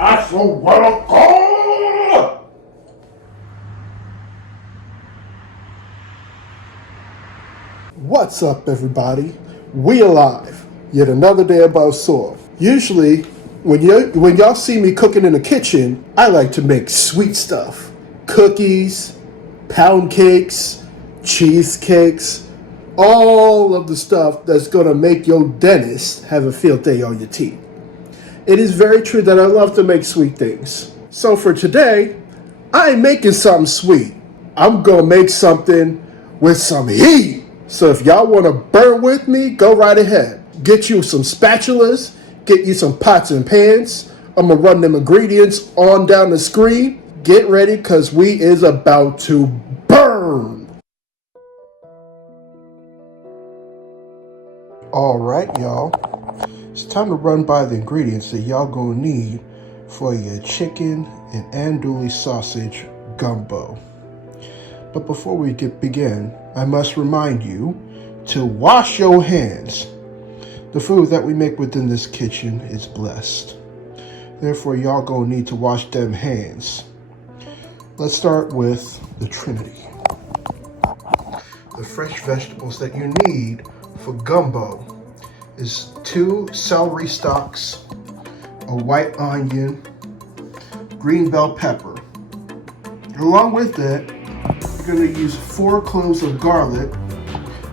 I so welcome. What's up, everybody? We alive. Yet another day above soil. Usually, when y'all see me cooking in the kitchen, I like to make sweet stuff. Cookies, pound cakes, cheesecakes, all of the stuff that's gonna make your dentist have a field day on your teeth. It is very true that I love to make sweet things. So for today, I ain't making something sweet. I'm gonna make something with some heat. So if y'all wanna burn with me, go right ahead. Get you some spatulas, get you some pots and pans. I'm gonna run them ingredients on down the screen. Get ready, cause we is about to burn. All right, y'all. It's time to run by the ingredients that y'all gonna need for your chicken and andouille sausage gumbo. But before we begin, I must remind you to wash your hands. The food that we make within this kitchen is blessed. Therefore, y'all gonna need to wash them hands. Let's start with the Trinity. The fresh vegetables that you need for gumbo is 2 celery stalks, a white onion, green bell pepper. Along with that, you're going to use 4 cloves of garlic.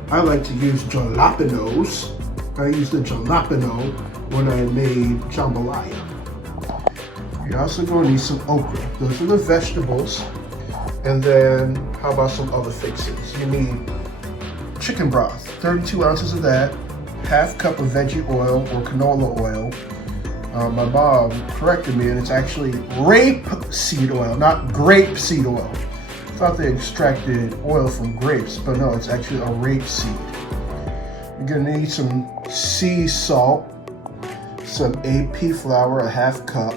I like to use jalapeños. I used the jalapeno when I made jambalaya. You're also going to need some okra. Those are the vegetables. And then how about some other fixings? You need chicken broth, 32 ounces of that, half cup of veggie oil or canola oil. My mom corrected me, and it's actually rapeseed oil, not grape seed oil. I thought they extracted oil from grapes, but no, it's actually a rapeseed. You're gonna need some sea salt, some AP flour, a half cup,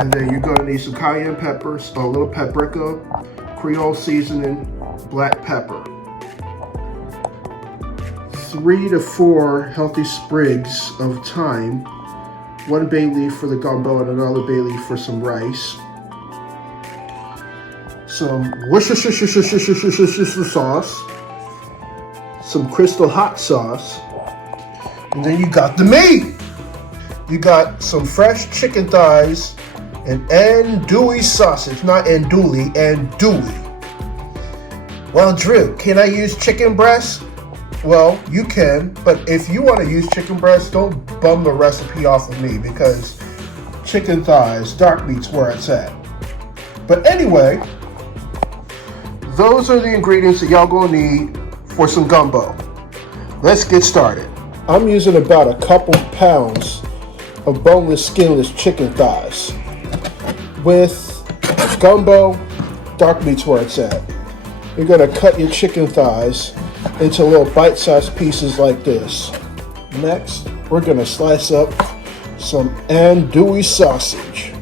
and then you're gonna need some cayenne peppers, a little paprika, creole seasoning, black pepper. 3 to 4 healthy sprigs of thyme, 1 bay leaf for the gumbo and another bay leaf for some rice. Some Worcestershire sauce, some crystal hot sauce, and then you got the meat. You got some fresh chicken thighs and andouille sausage, not andouille, andouille. Well, Drew, can I use chicken breast? Well, you can, but if you want to use chicken breast, don't bum the recipe off of me, because chicken thighs, dark meat's where it's at. But anyway, those are the ingredients that y'all gonna need for some gumbo. Let's get started. I'm using about a couple pounds of boneless, skinless chicken thighs. With gumbo, dark meat's where it's at. You're gonna cut your chicken thighs into little bite-sized pieces like this. Next, we're gonna slice up some andouille sausage.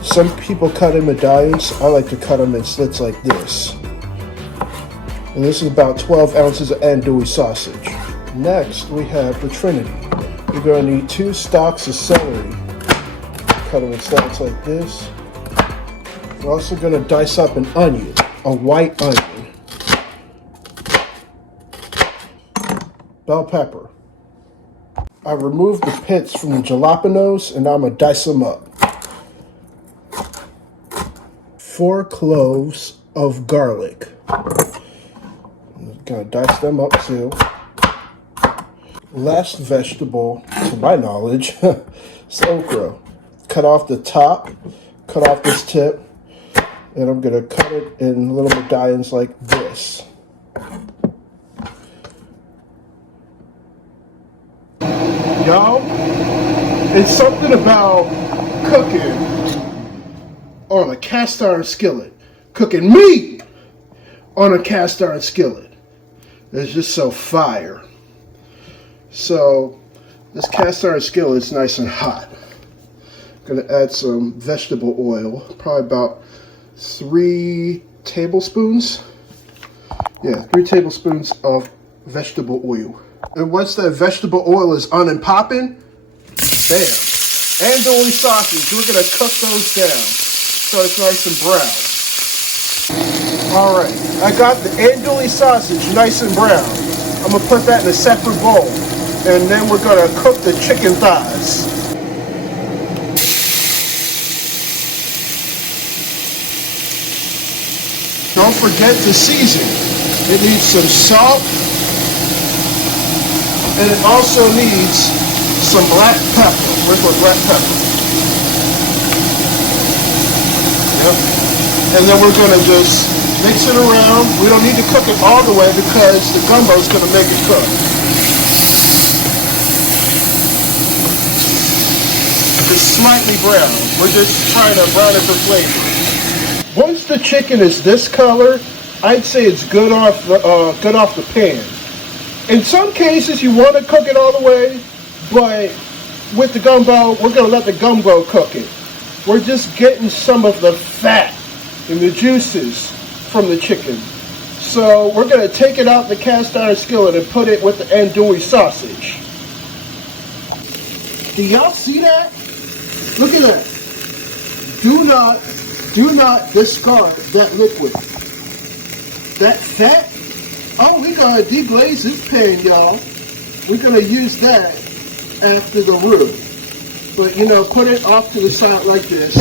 Some people cut in medallions. I like to cut them in slits like this. And this is about 12 ounces of andouille sausage. Next, we have the Trinity. You're gonna need 2 stalks of celery. Cut them in slices like this. We're also gonna dice up an onion, a white onion. Bell pepper. I removed the pits from the jalapeños, and now I'm gonna dice them up. 4 cloves of garlic. I'm gonna dice them up too. Last vegetable, to my knowledge, is okra. Cut off the top, cut off this tip, and I'm gonna cut it in little medallions like this. Y'all, it's something about cooking on a cast iron skillet. Cooking meat on a cast iron skillet. It's just so fire. So this cast iron skillet is nice and hot. I'm gonna add some vegetable oil, probably about 3 tablespoons. Yeah, 3 tablespoons of vegetable oil. And once that vegetable oil is on and popping, bam, andollie sausage. We're going to cook those down so it's nice and brown. All right, I got the andollie sausage nice and brown. I'm going to put that in a separate bowl, and then we're going to cook the chicken thighs. Don't forget to season. It needs some salt, and it also needs some black pepper. Where's my black pepper? Yep. And then we're going to just mix it around. We don't need to cook it all the way because the gumbo is going to make it cook. It's slightly brown. We're just trying to brown it for flavor. Once the chicken is this color, I'd say it's good off the pan. In some cases, you want to cook it all the way, but with the gumbo, we're going to let the gumbo cook it. We're just getting some of the fat and the juices from the chicken. So we're going to take it out the cast iron skillet and put it with the andouille sausage. Do y'all see that? Look at that. Do not discard that liquid. That fat, oh, we're going to deglaze this pan, y'all. We're going to use that after the roux. But, you know, put it off to the side like this,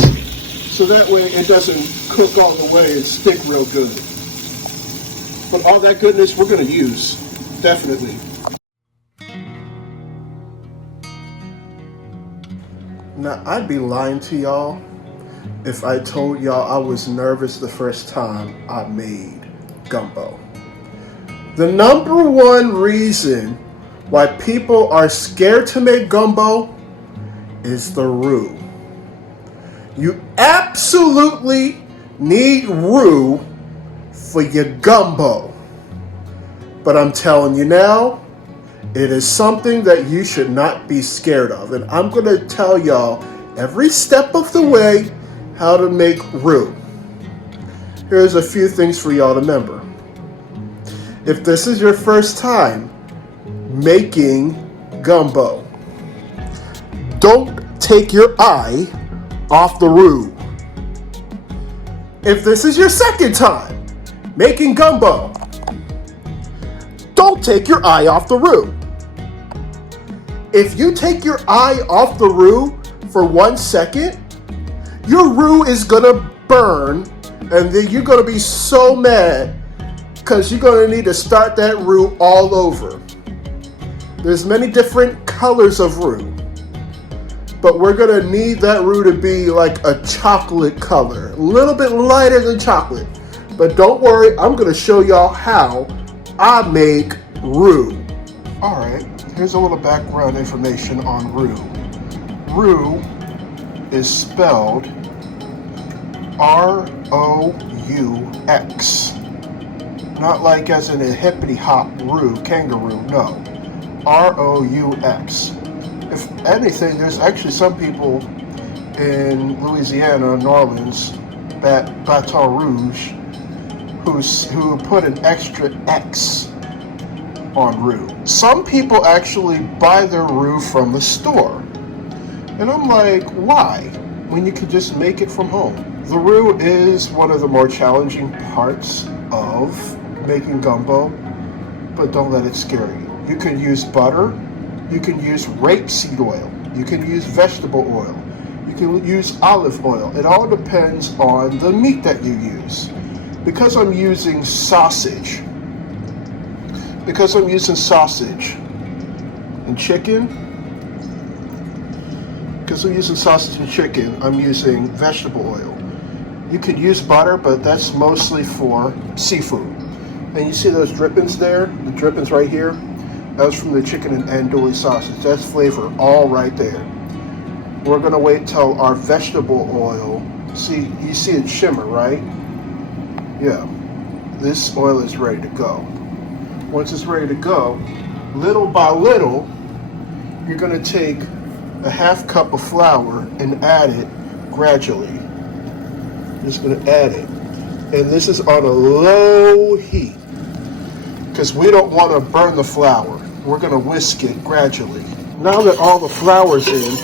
so that way it doesn't cook all the way and stick real good. But all that goodness we're going to use, definitely. Now, I'd be lying to y'all if I told y'all I was nervous the first time I made gumbo. The number one reason why people are scared to make gumbo is the roux. You absolutely need roux for your gumbo. But I'm telling you now, it is something that you should not be scared of. And I'm going to tell y'all every step of the way how to make roux. Here's a few things for y'all to remember. If this is your first time making gumbo, don't take your eye off the roux. If this is your second time making gumbo, don't take your eye off the roux. If you take your eye off the roux for 1 second, your roux is gonna burn, and then you're gonna be so mad because you're gonna need to start that roux all over. There's many different colors of roux, but we're gonna need that roux to be like a chocolate color, a little bit lighter than chocolate. But don't worry, I'm gonna show y'all how I make roux. All right, here's a little background information on roux. Roux is spelled R-O-U-X. Not like as in a hippity hop roux, kangaroo, no. R-O-U-X. If anything, there's actually some people in Louisiana, New Orleans, Baton Rouge, who put an extra X on roux. Some people actually buy their roux from the store. And I'm like, why? When you could just make it from home. The roux is one of the more challenging parts of making gumbo, but don't let it scare you. You can use butter, you can use rapeseed oil, you can use vegetable oil, you can use olive oil. It all depends on the meat that you use. Because I'm using sausage and chicken, I'm using vegetable oil. You could use butter, but that's mostly for seafood. And you see those drippings there? The drippings right here? That was from the chicken and andouille sausage. That's flavor all right there. We're gonna wait till our vegetable oil, you see it shimmer, right? Yeah, this oil is ready to go. Once it's ready to go, little by little, you're gonna take a half cup of flour and add it gradually. Just gonna add it. And this is on a low heat because we don't want to burn the flour. We're gonna whisk it gradually. Now that all the flour's in,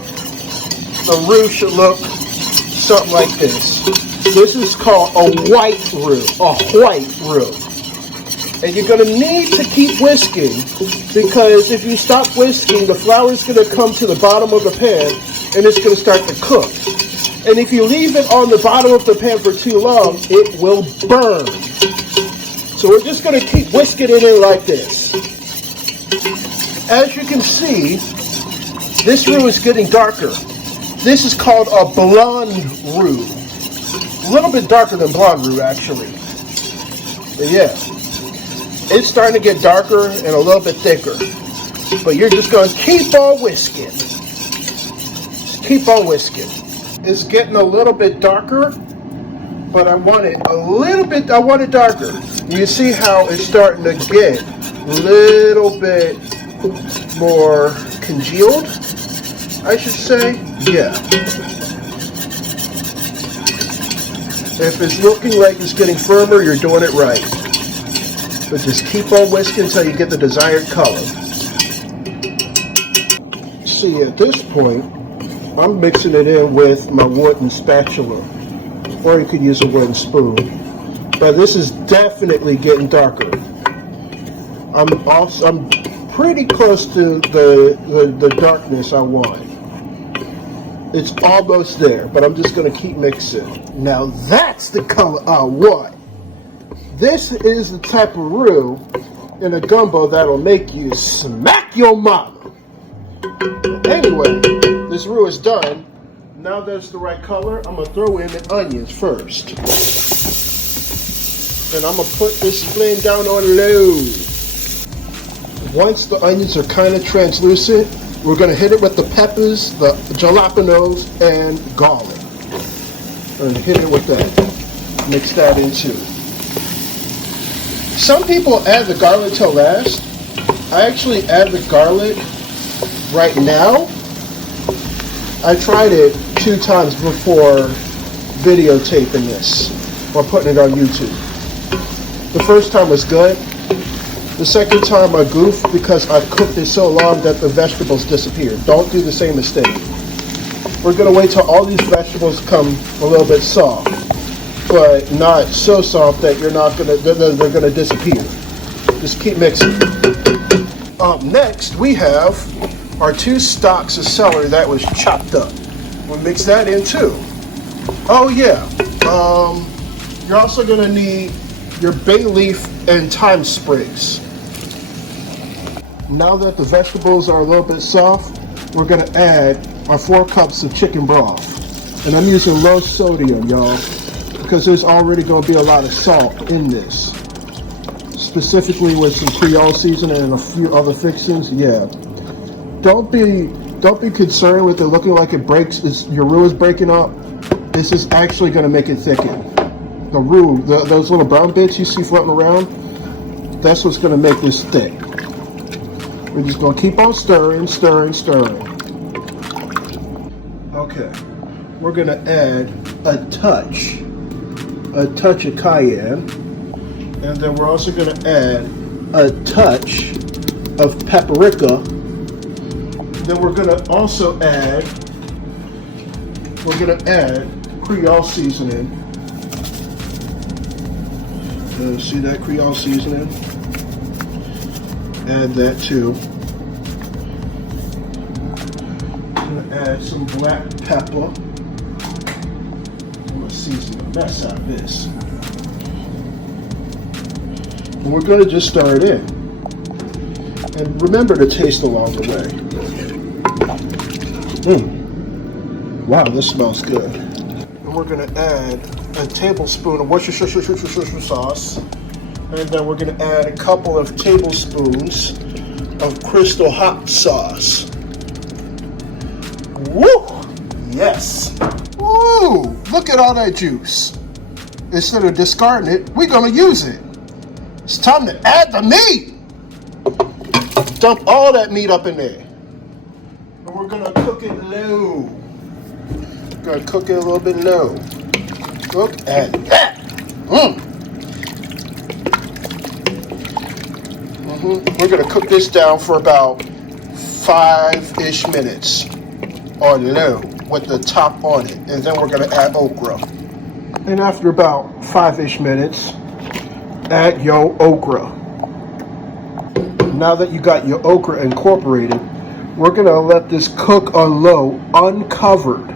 the roux should look something like this. This is called a white roux, And you're going to need to keep whisking, because if you stop whisking, the flour is going to come to the bottom of the pan and it's going to start to cook. And if you leave it on the bottom of the pan for too long, it will burn. So we're just going to keep whisking it in like this. As you can see, this roux is getting darker. This is called a blonde roux. A little bit darker than blonde roux, actually. But yeah, it's starting to get darker and a little bit thicker. But you're just going to keep on whisking. Just keep on whisking. It's getting a little bit darker, but I want it darker. You see how it's starting to get a little bit more congealed, I should say. Yeah. If it's looking like it's getting firmer, you're doing it right. But just keep on whisking until you get the desired color. See, at this point, I'm mixing it in with my wooden spatula, or you could use a wooden spoon. But this is definitely getting darker. I'm pretty close to the darkness I want. It's almost there, but I'm just going to keep mixing. Now that's the color I want. This is the type of roux in a gumbo that'll make you smack your mama. Anyway, this roux is done. Now that it's the right color, I'm going to throw in the onions first. And I'm going to put this flame down on low. Once the onions are kind of translucent, we're going to hit it with the peppers, the jalapeños, and garlic. And hit it with that. Mix that in too. Some people add the garlic till last. I actually add the garlic right now. I tried it 2 times before videotaping this or putting it on YouTube. The first time was good. The second time I goofed because I cooked it so long that the vegetables disappeared. Don't do the same mistake. We're going to wait till all these vegetables come a little bit soft, but not so soft that they're going to disappear. Just keep mixing. Up next, we have our 2 stalks of celery that was chopped up. We'll mix that in too. Oh yeah, you're also going to need your bayleaf and thyme sprigs. Now that the vegetables are a little bit soft, we're going to add our 4 cups of chicken broth. And I'm using low sodium, y'all, because there's already going to be a lot of salt in this. Specifically with some creole seasoning and a few other fixings, yeah. Don't be concerned with it looking like it breaks, your roux is breaking up. This is actually going to make it thicken. The roux, those little brown bits you see floating around, that's what's going to make this thick. We're just going to keep on stirring. Okay, we're going to add a touch of cayenne, and then we're also going to add a touch of paprika. Then we're going to also add creole seasoning. See that creole seasoning? Add that too. I'm going to add some black pepper. I'm going to season the mess out of this. And we're going to just stir it in. And remember to taste along the way. Wow, this smells good. And we're going to add a tablespoon of Worcestershire sauce, and then we're going to add a couple of tablespoons of crystal hot sauce. Woo! Yes! Woo! Look at all that juice. Instead of discarding it, we're going to use it. It's time to add the meat. Dump all that meat up in there. And we're going to cook it low. We're going to cook it a little bit low. Look at that. We're going to cook this down for about 5-ish minutes on low. with the top on it. And then we're gonna add okra. And after about 5-ish minutes, add your okra. Now that you got your okra incorporated, we're gonna let this cook on low, uncovered.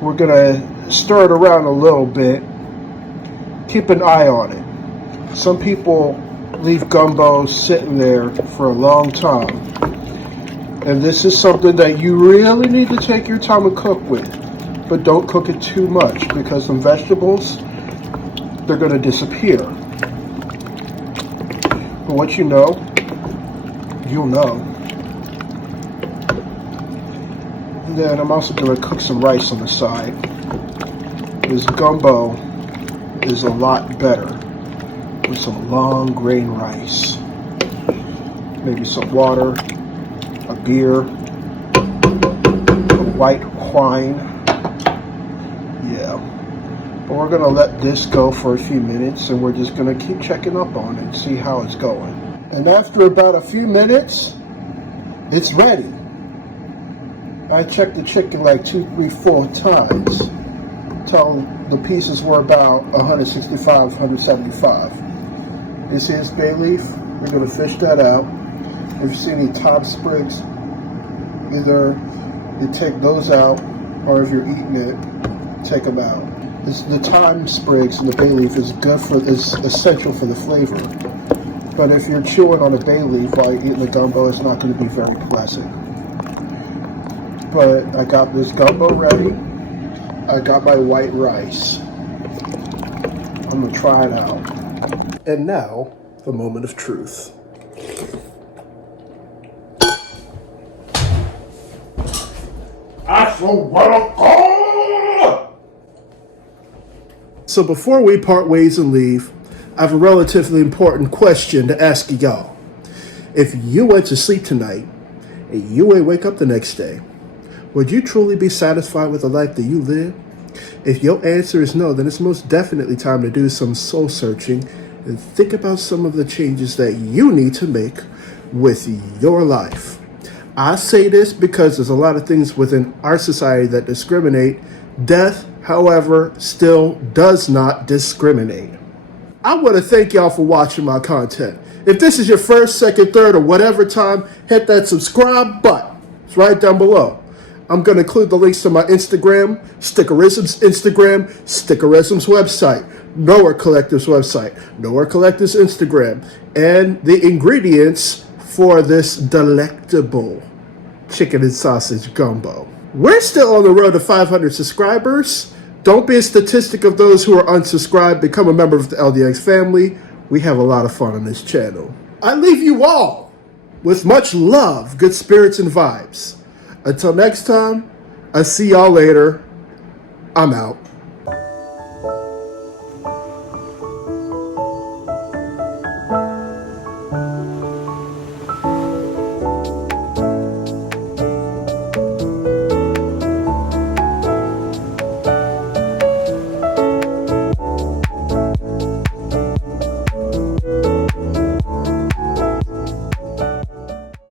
We're gonna stir it around a little bit. Keep an eye on it. Some people leave gumbo sitting there for a long time. And this is something that you really need to take your time and cook with. But don't cook it too much, because some vegetables, they're gonna disappear. But what you know, you'll know. And then I'm also gonna cook some rice on the side. This gumbo is a lot better with some long grain rice. Maybe some water, a beer, a white wine. Yeah. But we're gonna let this go for a few minutes, and we're just gonna keep checking up on it, see how it's going. And after about a few minutes, it's ready. I checked the chicken like 2, 3, 4 times till the pieces were about 165, 175. This is bay leaf. We're gonna fish that out. If you see any thyme sprigs, either you take those out, or if you're eating it, take them out. The thyme sprigs and the bay leaf is essential for the flavor. But if you're chewing on a bay leaf while you're eating the gumbo, it's not going to be very pleasant. But I got this gumbo ready. I got my white rice. I'm gonna try it out. And now, the moment of truth. So before we part ways and leave, I have a relatively important question to ask y'all. If you went to sleep tonight and you would wake up the next day, would you truly be satisfied with the life that you live? If your answer is no, then it's most definitely time to do some soul searching and think about some of the changes that you need to make with your life. I say this because there's a lot of things within our society that discriminate. Death, however, still does not discriminate. I want to thank y'all for watching my content. If this is your first, second, third, or whatever time, hit that subscribe button. It's right down below. I'm going to include the links to my Instagram, stik.a.rizum's Instagram, stik.a.rizum's website, Nowhere Collective's website, Nowhere Collective's Instagram, and the ingredients for this delectable chicken and sausage gumbo. We're still on the road to 500 subscribers. Don't be a statistic of those who are unsubscribed. Become a member of the LDX family. We have a lot of fun on this channel. I leave you all with much love, good spirits, and vibes. Until next time, I see y'all later. I'm out.